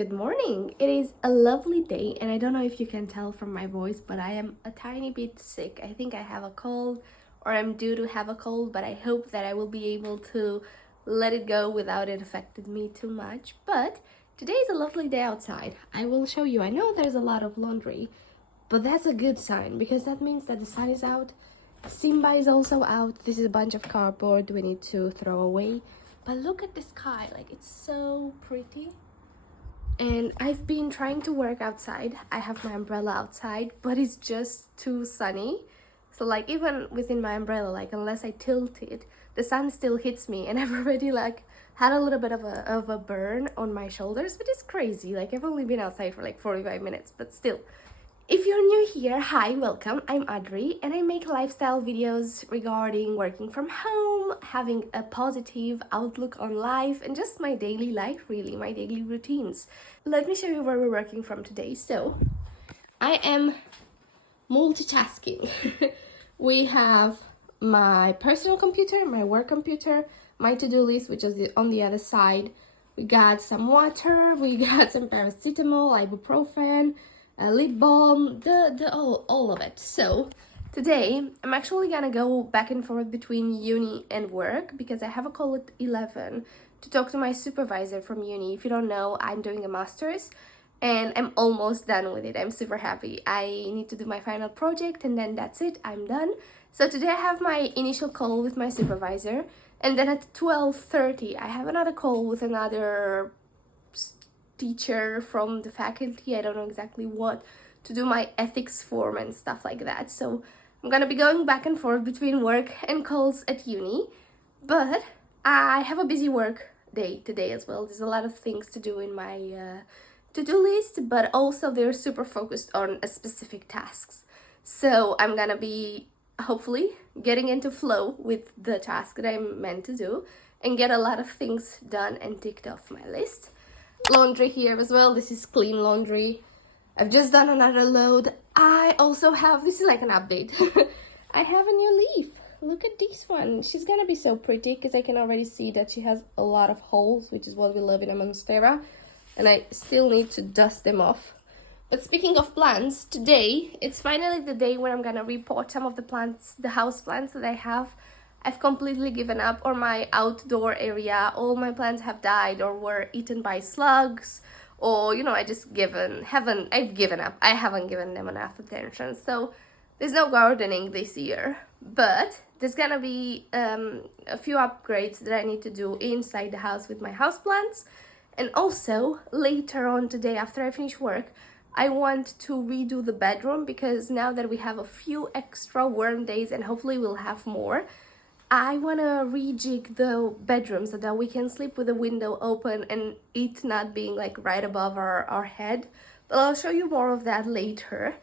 good morning. It is a lovely day, and I don't know if you can tell from my voice, but I am a tiny bit sick. I think I have a cold, or I'm due to have a cold, but I hope that I will be able to let it go without it affecting me too much. But today is a lovely day outside. I will show you. I know there's a lot of laundry, but that's a good sign because that means that the sun is out. Simba is also out. This is a bunch of cardboard we need to throw away. But look at the sky, like it's so pretty. And I've been trying to work outside. I have my umbrella outside, but it's just too sunny. So like even within my umbrella, like unless I tilt it, the sun still hits me, and I've already like had a little bit of a burn on my shoulders, which is crazy. Like I've only been outside for like 45 minutes, but still. If you're new here, hi, welcome. I'm Audrey, and I make lifestyle videos regarding working from home, having a positive outlook on life, and just my daily life, really, my daily routines. Let me show you where we're working from today. So, I am multitasking. We have my personal computer, my work computer, my to-do list, which is on the other side. We got some water, we got some paracetamol, ibuprofen, a lip balm, all of it. So today I'm actually gonna go back and forth between uni and work because I have a call at 11 to talk to my supervisor from uni. If you don't know, I'm doing a master's and I'm almost done with it. I'm super happy. I need to do my final project and then that's it, I'm done. So today I have my initial call with my supervisor, and then at 12:30 I have another call with another teacher from the faculty. I don't know exactly what, to do my ethics form and stuff like that. So I'm gonna be going back and forth between work and calls at uni, but I have a busy work day today as well. There's a lot of things to do in my to-do list, but also they're super focused on a specific tasks. So I'm gonna be hopefully getting into flow with the task that I'm meant to do and get a lot of things done and ticked off my list. Laundry here as well. This is clean laundry. I've just done another load. I also have, this is like an update. I have a new leaf. Look at this one. She's gonna be so pretty because I can already see that she has a lot of holes, which is what we love in a monstera, and I still need to dust them off. But speaking of plants, today it's finally the day when I'm gonna report some of the plants, the house plants that I have. I've completely given up on my outdoor area. All my plants have died or were eaten by slugs, or I've given up. I haven't given them enough attention. So there's no gardening this year, but there's gonna be a few upgrades that I need to do inside the house with my houseplants. And also later on today, after I finish work, I want to redo the bedroom because now that we have a few extra warm days and hopefully we'll have more, I want to rejig the bedroom so that we can sleep with the window open and it not being like right above our head. But I'll show you more of that later.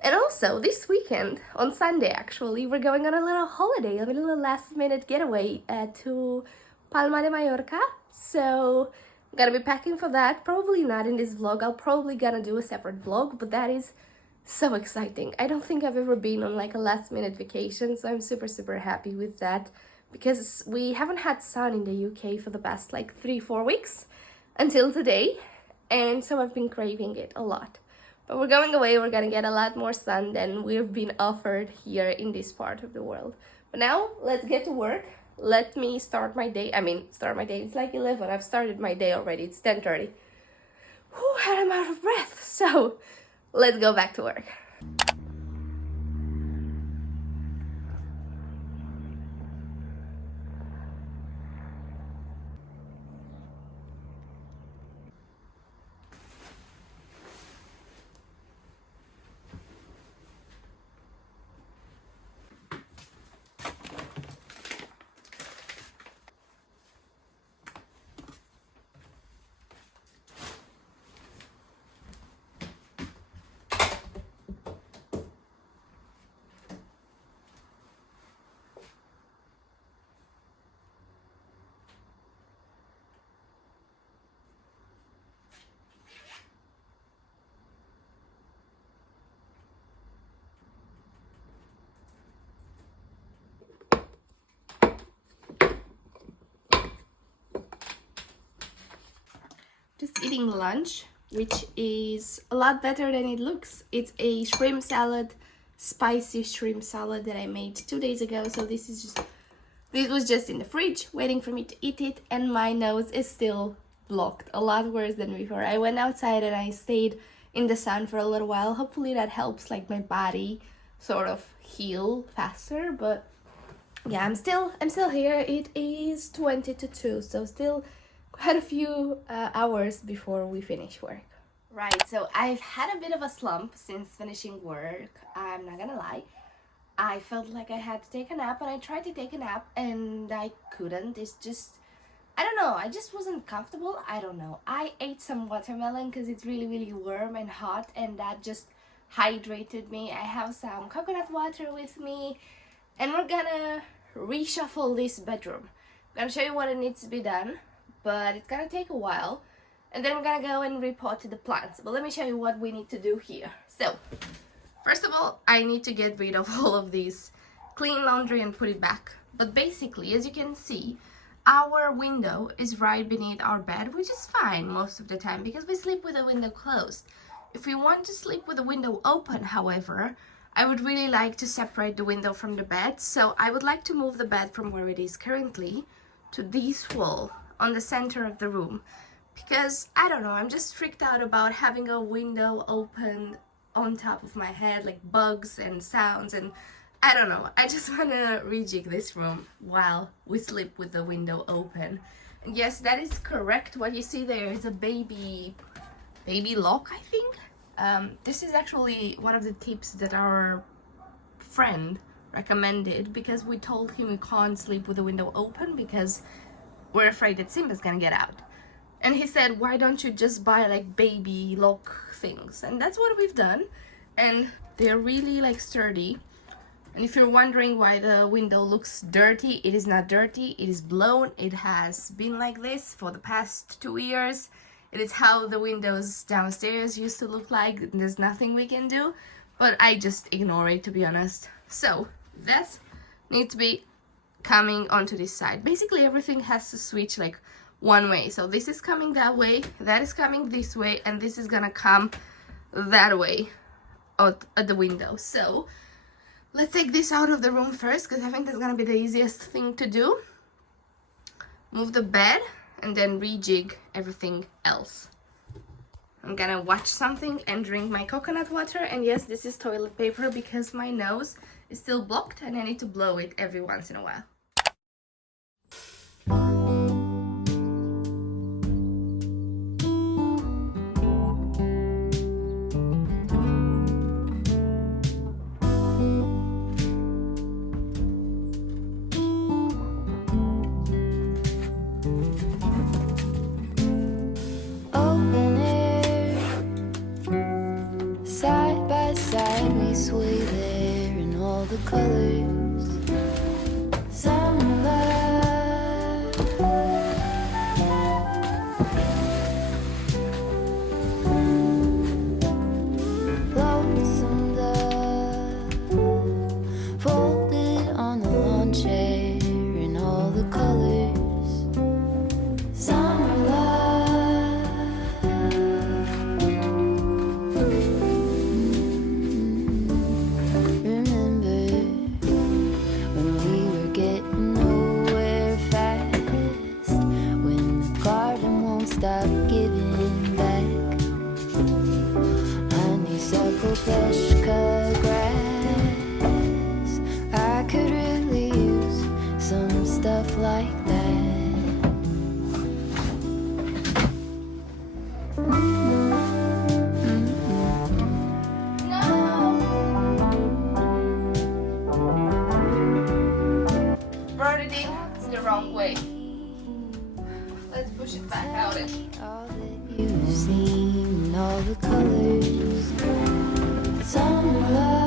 And also this weekend, on Sunday actually, we're going on a little holiday, a little last minute getaway to Palma de Mallorca. So I'm gonna be packing for that. Probably not in this vlog. I'll probably gonna do a separate vlog, but that is so exciting. I don't think I've ever been on like a last minute vacation, so I'm super happy with that because we haven't had sun in the UK for the past like 3-4 weeks until today, and so I've been craving it a lot. But we're going away, we're gonna get a lot more sun than we've been offered here in this part of the world. But now let's get to work. Let me start my day. It's like 11. I've started my day already. It's 10:30. Whew, and I'm out of breath. So let's go back to work. Just eating lunch. which is a lot better than it looks. It's a shrimp salad, spicy shrimp salad that I made 2 days ago. So this was just in the fridge waiting for me to eat it, and my nose is still blocked, a lot worse than before. I went outside and I stayed in the sun for a little while. Hopefully that helps like my body sort of heal faster, but yeah, I'm still here. It is 20 to 2, so still quite a few hours before we finish work. Right, so I've had a bit of a slump since finishing work, I'm not gonna lie. I felt like I had to take a nap, and I tried to take a nap and I couldn't. It's just, I don't know, I just wasn't comfortable. I don't know. I ate some watermelon because it's really, really warm and hot, and that just hydrated me. I have some coconut water with me, and we're gonna reshuffle this bedroom. I'm gonna show you what it needs to be done, but it's gonna take a while. And then we're gonna go and repot the plants. But let me show you what we need to do here. So, first of all, I need to get rid of all of these clean laundry and put it back. But basically, as you can see, our window is right beneath our bed, which is fine most of the time because we sleep with the window closed. If we want to sleep with the window open, however, I would really like to separate the window from the bed. So I would like to move the bed from where it is currently to this wall on the center of the room. Because, I don't know, I'm just freaked out about having a window open on top of my head, like bugs and sounds, and I don't know. I just want to rejig this room while we sleep with the window open. And yes, that is correct. What you see there is a baby lock, I think. This is actually one of the tips that our friend recommended, because we told him we can't sleep with the window open because we're afraid that Simba's gonna get out. And he said, why don't you just buy like baby lock things? And that's what we've done. And they're really like sturdy. And if you're wondering why the window looks dirty, it is not dirty. It is blown. It has been like this for the past 2 years. It is how the windows downstairs used to look like. There's nothing we can do. But I just ignore it, to be honest. So this needs to be coming onto this side. Basically everything has to switch like one way. So this is coming that way, that is coming this way, and this is gonna come that way at the window. So let's take this out of the room first, because I think that's gonna be the easiest thing to do. Move the bed and then rejig everything else. I'm gonna watch something and drink my coconut water. And yes, this is toilet paper because my nose is still blocked and I need to blow it every once in a while. Sway there in all the colors. Summer love, lonesome dove, folded on the lawn chair in all the colors. Summer love. Stop giving back. Honeysuckle, fresh cut grass. I could really use some stuff like that. No! Brought it in the wrong way. Let's push it back out. All that you've seen, all the colors, summer love.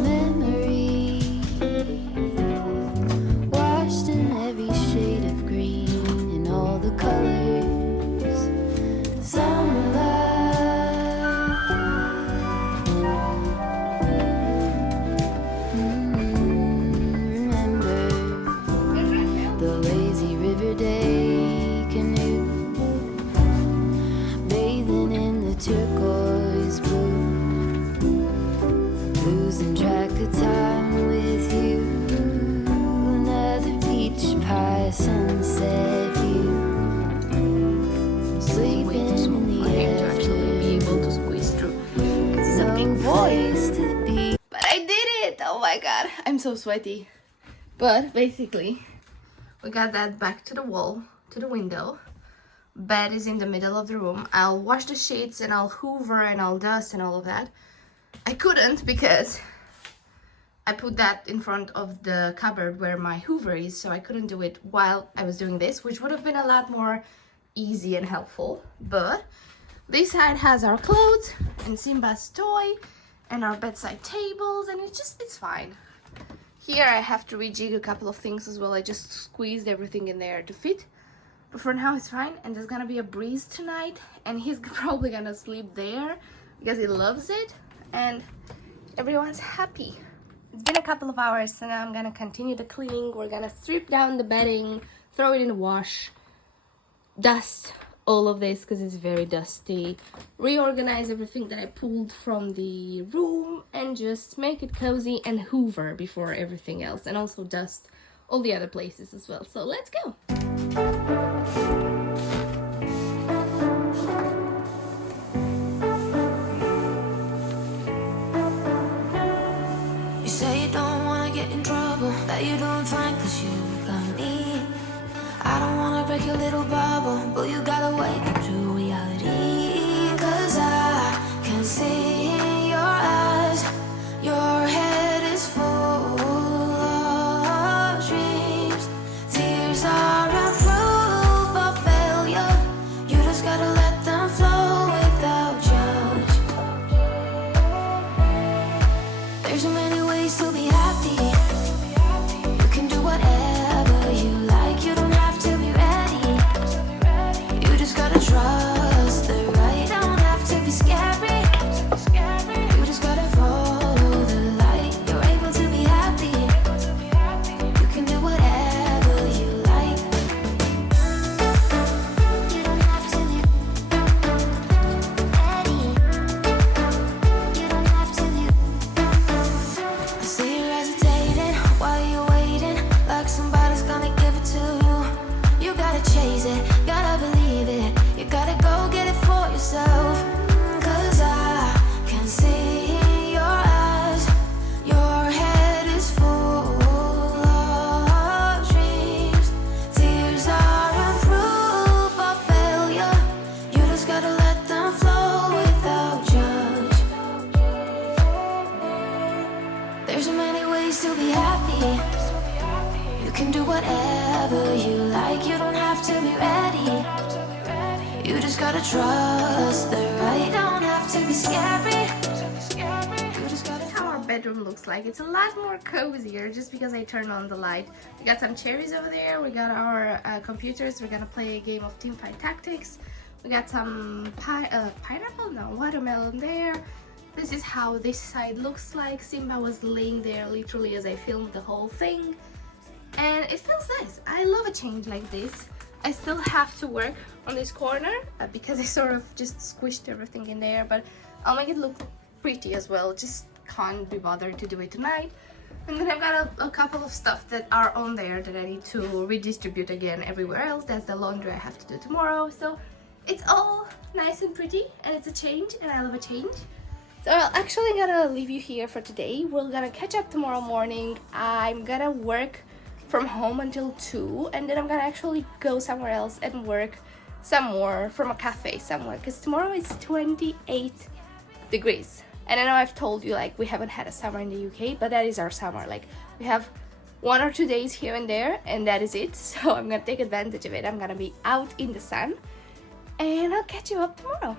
Memory washed in every shade of green, in all the colors, summer love. Remember is blue. Losing track of time with you. Another beach pie sunset view. Sleeping in the air. To actually be able to squeeze through. This is a big boy. But I did it! Oh my god, I'm so sweaty. But basically, we got that back to the wall, to the window. Bed is in the middle of the room. I'll wash the sheets and I'll hoover and I'll dust and all of that. I couldn't because I put that in front of the cupboard where my hoover is, so I couldn't do it while I was doing this, which would have been a lot more easy and helpful. But this side has our clothes and Simba's toy and our bedside tables, and it's fine. Here I have to rejig a couple of things as well. I just squeezed everything in there to fit. But for now it's fine, and there's gonna be a breeze tonight, and he's probably gonna sleep there because he loves it, and everyone's happy. It's been a couple of hours, so now I'm gonna continue the cleaning. We're gonna strip down the bedding, throw it in the wash, dust all of this because it's very dusty, reorganize everything that I pulled from the room, and just make it cozy and hoover before everything else, and also dust all the other places as well. So let's go. You say you don't wanna get in trouble, that you're doing fine cause you got me. I don't wanna break your little bubble, but you gotta wake up to reality. Cause I can see in your eyes, your head is full of dreams. Tears are a proof of failure. You just gotta let them flow without judge. There's so many ways to be happy. You can do whatever you like. You don't have to be ready. You just gotta trust the right. Don't have to be scary. You just gotta follow the light. You're able to be happy. You can do whatever you like. You don't have to be ready. You don't have to be. I see you hesitating while you're waiting, like somebody's gonna give it to you. You gotta chase it, gotta believe it. You gotta go get it for yourself. Cause I can see in your eyes, your head is full of dreams. Tears are a proof of failure. You just gotta let them flow without judge. There's so many ways to be happy. You can do whatever you like. You don't have to be ready. You just gotta trust the right. Don't have to be scary. You just gotta. How our bedroom looks like. It's a lot more cozier just because I turned on the light. We got some cherries over there. We got our computers. We're gonna play a game of Teamfight Tactics. We got some pineapple, no, watermelon there. This is how this side looks like. Simba was laying there literally as I filmed the whole thing, and it feels nice. I love a change like this. I still have to work on this corner because I sort of just squished everything in there, but I'll make it look pretty as well. Just can't be bothered to do it tonight. And then I've got a couple of stuff that are on there that I need to redistribute again everywhere else. That's the laundry I have to do tomorrow. So it's all nice and pretty, and it's a change, and I love a change. So I'm actually gonna leave you here for today. We're gonna catch up tomorrow morning. I'm gonna work from home until 2, and then I'm gonna actually go somewhere else and work some more from a cafe somewhere, because tomorrow is 28 degrees. And I know I've told you, like, we haven't had a summer in the UK, but that is our summer. Like, we have 1 or 2 days here and there, and that is it. So I'm gonna take advantage of it. I'm gonna be out in the sun, and I'll catch you up tomorrow.